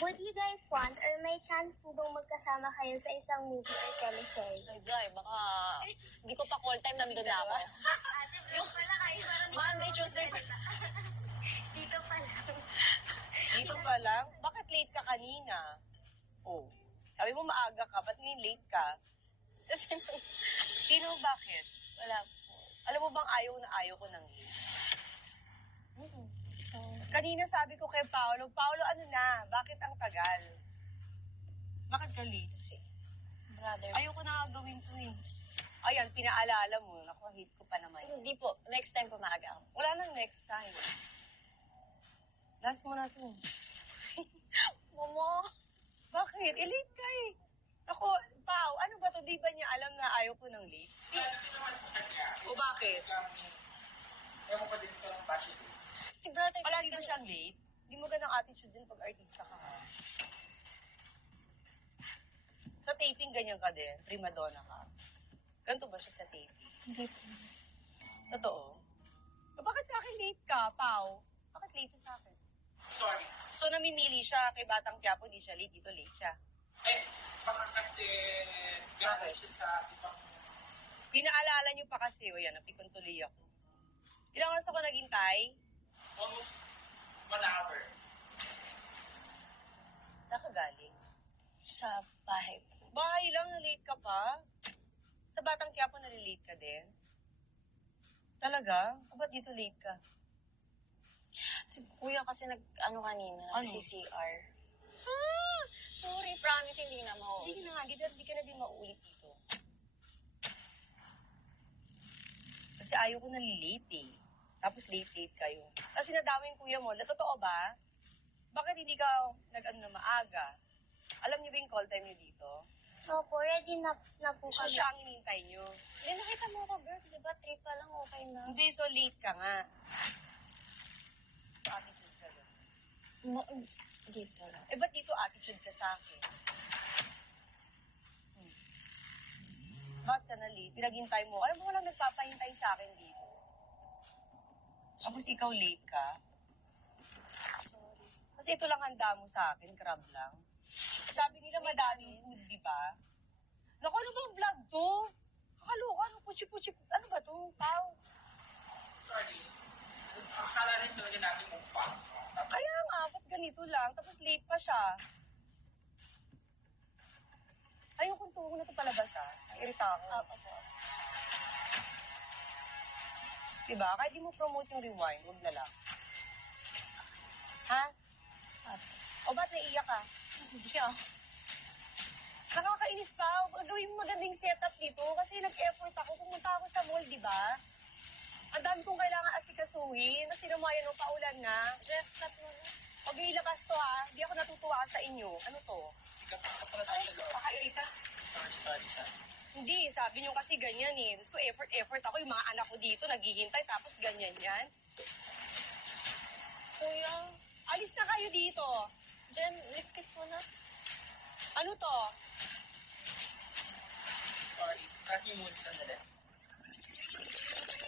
Would you guys want or may chance po bang magkasama kayo sa isang movie or teleserye? Ay, Jai, baka hindi ko pa call time, nandun na ako. Ate, yung pala kayo. Monday, Tuesday pa. Dito pa lang. Dito pa lang? Bakit late ka kanina? Oh, sabi mo maaga ka, ba't ngayon late ka? Sino, bakit? Wala po. Alam mo bang ayaw ko ng late? So, Kanina sabi ko kay Paolo, ano na, bakit ang tagal? Bakit ka late? brother. Ayoko na nga gawin to eh. Ayan, pinaalala mo, naku, hate ko pa naman. Hindi po. Next time po maaga ako. Wala nang next time. Last mo na to. Momo! Bakit? Late ka eh. Ako, Pao, ano ba to? Di ba niya alam na ayaw ko ng late? O bakit? Ewan ko din ito ng budget. Si brother, Palagi ba siyang late? Di mo ganang attitude din pag artista ka ha? Sa taping, ganyan ka din. Prima donna ka. Ganito ba siya sa taping? Hindi po. Totoo? Bakit sa akin late ka, Pao? Bakit late siya sa akin? Sorry. So, namimili siya kay Batang Quiapo, di siya late. Dito late siya. Eh, baka kasi gano'n siya sa ibang... Pinaalala niyo pa kasi, o yan, napikon tuloy ako. Ilang oras ako naghintay? Almost 1 hour. Saan ka galing? Sa bahay po. Bahay lang, na-late ka pa? Sa Batang Quiapo, nalilate ka din? Talaga? O ba't dito late ka? Si kuya kasi kanina, Ano? nag-CCR. Sorry, promise, hindi na mauwi. Hindi na nga, di ka na din maulit dito. Kasi ayaw ko nalilate eh. Tapos late kayo. Kasi nadami yung kuya mo. Totoo ba? Bakit hindi ka nag-ano na maaga? Alam niyo ba yung call time niyo dito? Opo, ready na po So kami. siya ang hinintay niyo. Hindi, nakita mo ako, girl. Diba, 3 pa lang, okay na. Hindi, so late ka nga. So attitude ka doon. Dito lang. Eh, ba't dito attitude ka sa akin? Ba't ka na late? Pinaghintay mo. Alam mo walang nagpapahintay sa akin dito. Tapos ikaw late ka. Sorry. Kasi ito lang handa mo sa akin, crab lang. Sabi nila madaming food, di ba? Naku, ano bang vlog to? Kakaloka, ano puchi-puchi. Ano ba to, Pao? Sorry. Akala rin talaga natin mukha. Kaya nga, ba't ganito lang? Tapos late pa siya. Ayokong tuho na ito palabas, ha? Nairita ako. Opo. Diba? Kahit di mo promote yung rewind, huwag na lang. Ha? O ba't naiiyak ka? Hindi ako. Nakakainis pa. Gawin mo magandang setup dito kasi nag-effort ako. Pumunta ako sa mall, di ba? Ang dami kong kailangan asikasuhin. Kasi naman yun, paulan na. Jeff, cut mo na. Huwag yung ilabas to, ha? Hindi ako natutuwa sa inyo. Ano to? Kapasa pala tayo sa loob. Kakairita. Sorry. Hindi, sabi niyo kasi ganyan eh. Tapos ko effort ako. Yung mga anak ko dito, naghihintay. Tapos ganyan yan. Kuya, Alis na kayo dito. Jen, lift it mo na. Ano to? Sorry. Tracking mode sandali.